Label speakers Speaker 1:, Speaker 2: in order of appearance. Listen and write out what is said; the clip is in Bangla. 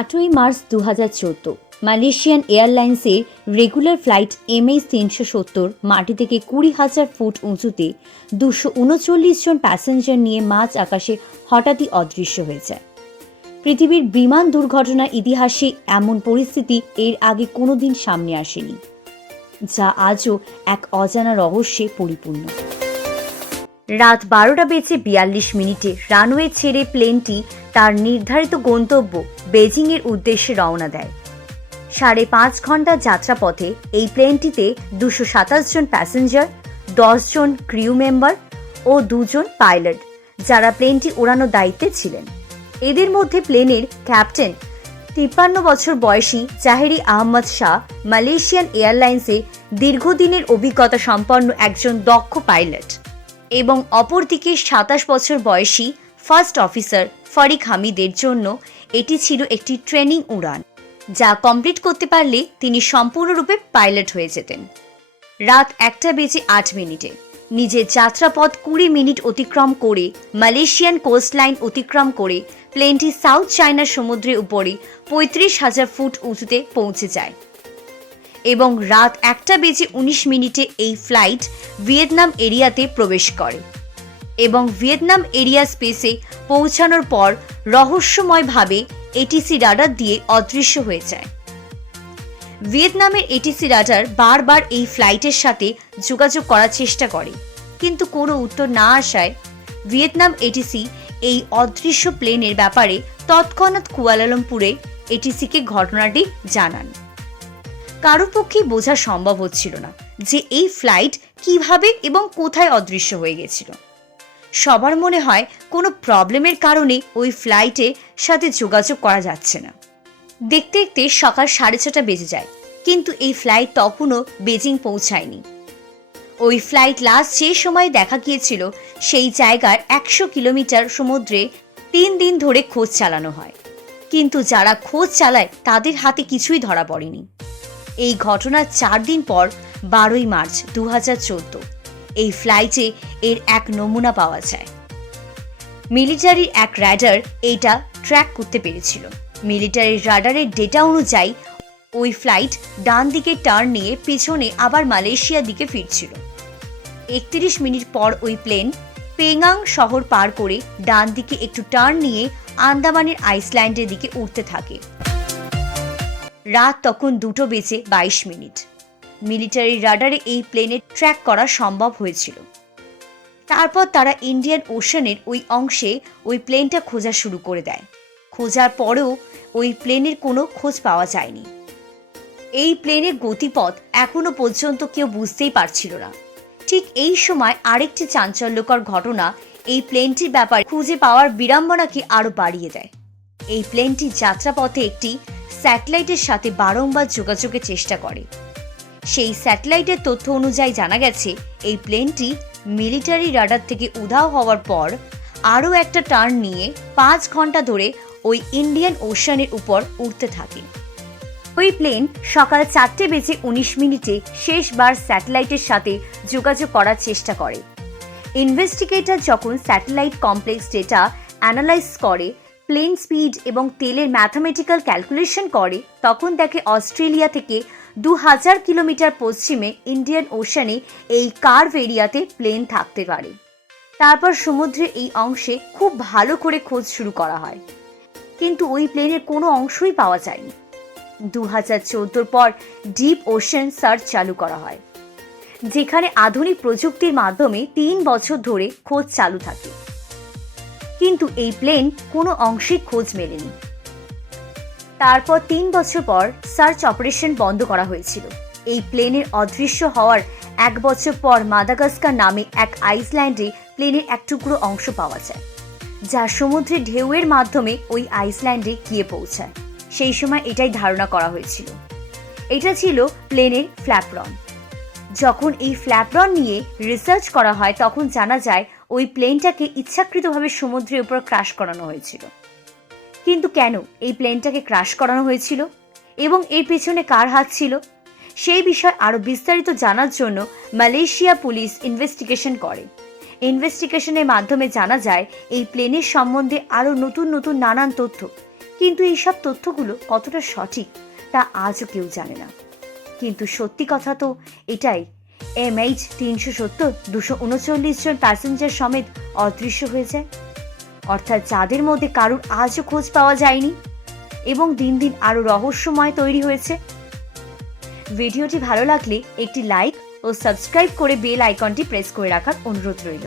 Speaker 1: আটই মার্চ দু হাজার চোদ্দ। মালয়েশিয়ান এয়ারলাইন্সের রেগুলার ফ্লাইট এমএইচ তিনশো সত্তর, মাটি থেকে কুড়ি হাজার ফুট উঁচুতে দুশো উনচল্লিশ জন প্যাসেঞ্জার নিয়ে মাঝ আকাশে হঠাৎই অদৃশ্য হয়ে যায় পৃথিবীর বিমান দুর্ঘটনার ইতিহাসে এমন পরিস্থিতি এর আগে কোনোদিন সামনে আসেনি, যা আজও এক অজানা রহস্যে পরিপূর্ণ। রাত বারোটা বেজে বিয়াল্লিশ মিনিটে রানওয়ে ছেড়ে প্লেনটি তার নির্ধারিত গন্তব্য বেজিংয়ের উদ্দেশ্যে রওনা দেয়। সাড়ে পাঁচ ঘণ্টা যাত্রাপথে এই প্লেনটিতে দুশো সাতাশ জন প্যাসেঞ্জার, দশ জন ক্রিউ মেম্বার ও দুজন পাইলট যারা প্লেনটি ওড়ানোর দায়িত্বে ছিলেন। এদের মধ্যে প্লেনের ক্যাপ্টেন, তিপ্পান্ন বছর বয়সী জাহেরি আহমদ শাহ, মালয়েশিয়ান এয়ারলাইন্সে দীর্ঘদিনের অভিজ্ঞতা সম্পন্ন একজন দক্ষ পাইলট। এবং অপরদিকে সাতাশ বছর বয়সী ফার্স্ট অফিসার ফারিক হামিদের জন্য এটি ছিল একটি ট্রেনিং উড়ান, যা কমপ্লিট করতে পারলে তিনি সম্পূর্ণরূপে পাইলট হয়ে যেতেন। রাত একটা বেজে আট মিনিটে নিজের যাত্রাপথ কুড়ি মিনিট অতিক্রম করে মালয়েশিয়ান কোস্টলাইন অতিক্রম করে প্লেনটি সাউথ চায়না সমুদ্রের উপরে পঁয়ত্রিশ হাজার ফুট উঁচুতে পৌঁছে যায়। এবং রাত একটা বেজে উনিশ মিনিটে এই ফ্লাইট ভিয়েতনাম এরিয়াতে প্রবেশ করে। এবং ভিয়েতনাম এরিয়া স্পেসে পৌঁছানোর পর রহস্যময়ভাবে এটিসি রাডার দিয়ে অদৃশ্য হয়ে যায়। ভিয়েতনামের এটিসি রাডার বারবার এই ফ্লাইটের সাথে যোগাযোগ করার চেষ্টা করে, কিন্তু কোনো উত্তর না আসায় ভিয়েতনাম এটিসি এই অদৃশ্য প্লেনের ব্যাপারে তৎক্ষণাৎ কুয়ালালামপুরে এটিসিকে ঘটনাটি জানান। কারোর পক্ষেই বোঝা সম্ভব হচ্ছিল না যে এই ফ্লাইট কীভাবে এবং কোথায় অদৃশ্য হয়ে গেছিল। সবার মনে হয় কোনো প্রবলেমের কারণে ওই ফ্লাইটের সাথে যোগাযোগ করা যাচ্ছে না। দেখতে দেখতে সকাল সাড়ে ছটা বেজে যায়, কিন্তু এই ফ্লাইট তখনও বেজিং পৌঁছায়নি। ওই ফ্লাইট লাস্ট যে সময় দেখা গিয়েছিল, সেই জায়গার একশো কিলোমিটার সমুদ্রে তিন দিন ধরে খোঁজ চালানো হয়। কিন্তু যারা খোঁজ চালায়, তাদের হাতে কিছুই ধরা পড়েনি। এই ঘটনার চার দিন পর, বারোই মার্চ দু হাজার চোদ্দ। এই ফ্লাইটে এর এক নমুনা পাওয়া যায়। মিলিটারির এক র্যাডার এইটা ট্র্যাক করতে পেরেছিল। মিলিটারির রাডারের ডেটা অনুযায়ী, ওই ফ্লাইট ডান দিকে টার্ন নিয়ে পেছনে আবার মালয়েশিয়ার দিকে ফিরছিল। একত্রিশ মিনিট পর ওই প্লেন পেঙ্গাং শহর পার করে ডান দিকে একটু টার্ন নিয়ে আন্দামানের আইসল্যান্ডের দিকে উঠতে থাকে। রাত তখন দুটো বেজে বাইশ মিনিট। মিলিটারি রাডারে এই প্লেনের ট্র্যাক করা সম্ভব হয়েছিল। তারপর তারা ইন্ডিয়ান ওশানের ওই অংশে ওই প্লেনটা খোঁজা শুরু করে দেয়। খোঁজার পরেও ওই প্লেনের কোনো খোঁজ পাওয়া যায়নি। এই প্লেনের গতিপথ এখনও পর্যন্ত কেউ বুঝতেই পারছিল না। ঠিক এই সময় আরেকটি চাঞ্চল্যকর ঘটনা এই প্লেনটির ব্যাপারে খুঁজে পাওয়ার বিড়ম্বনাকে আরও বাড়িয়ে দেয়। এই প্লেনটি যাত্রাপথে একটি স্যাটেলাইটের সাথে বারংবার যোগাযোগের চেষ্টা করে। সেই স্যাটেলাইটের তথ্য অনুযায়ী জানা গেছে, এই প্লেনটি মিলিটারি রাডার থেকে উধাও হওয়ার পর আরও একটা টার্ন নিয়ে পাঁচ ঘণ্টা ধরে ওই ইন্ডিয়ান ওশানের উপর উঠতে থাকে। ওই প্লেন সকাল চারটে বেজে উনিশ মিনিটে শেষবার স্যাটেলাইটের সাথে যোগাযোগ করার চেষ্টা করে। ইনভেস্টিগেটর যখন স্যাটেলাইট কমপ্লেক্স ডেটা অ্যানালাইজ করে প্লেন স্পিড এবং তেলের ম্যাথামেটিক্যাল ক্যালকুলেশন করে, তখন দেখে অস্ট্রেলিয়া থেকে দু হাজার কিলোমিটার পশ্চিমে ইন্ডিয়ান ওশানে এই কার্ভ এরিয়াতে প্লেন থাকতে পারে। তারপর সমুদ্রের এই অংশে খুব ভালো করে খোঁজ শুরু করা হয়। কিন্তু ওই প্লেনের কোনো অংশই পাওয়া যায়নি। দু হাজার চোদ্দোর পর ডিপ ওশেন সার্চ চালু করা হয়, যেখানে আধুনিক প্রযুক্তির মাধ্যমে তিন বছর ধরে খোঁজ চালু থাকে। কিন্তু এই প্লেন কোনো অংশে খোঁজ মেলেনি। তারপর তিন বছর পর সার্চ অপারেশন বন্ধ করা হয়েছিল। এই প্লেনের অদৃশ্য হওয়ার এক বছর পর মাদাগাস্কার নামে এক আইসল্যান্ডে প্লেনের এক টুকরো অংশ পাওয়া যায়, যা সমুদ্রে ঢেউয়ের মাধ্যমে ওই আইসল্যান্ডে গিয়ে পৌঁছায়। সেই সময় এটাই ধারণা করা হয়েছিল। এটা ছিল প্লেনের ফ্ল্যাপরন যখন এই ফ্ল্যাপরন নিয়ে রিসার্চ করা হয়, তখন জানা যায় ওই প্লেনটাকে ইচ্ছাকৃতভাবে সমুদ্রের উপর ক্রাশ করানো হয়েছিল। কিন্তু কেন এই প্লেনটাকে ক্রাশ করানো হয়েছিল? এবং এর পেছনে কার হাত ছিল? সেই বিষয় আরও বিস্তারিত জানার জন্য মালয়েশিয়া পুলিশ ইনভেস্টিগেশন করে। ইনভেস্টিগেশনের মাধ্যমে জানা যায়, এই প্লেনের সম্বন্ধে আরও নতুন নতুন নানান তথ্য। কিন্তু এইসব তথ্যগুলো কতটা সঠিক তা আজও কেউ জানে না। কিন্তু সত্যি কথা তো এটাই এমএইচ তিনশো সত্তর, দুশো উনচল্লিশ জন প্যাসেঞ্জার সমেত অদৃশ্য হয়ে যায় অর্থাৎ যাদের মধ্যে কারুর আজও খোঁজ পাওয়া যায়নি এবং দিন দিন আরও রহস্যময় তৈরি হয়েছে। ভিডিওটি ভালো লাগলে একটি লাইক ও সাবস্ক্রাইব করে বেল আইকনটি প্রেস করে রাখার অনুরোধ রইল।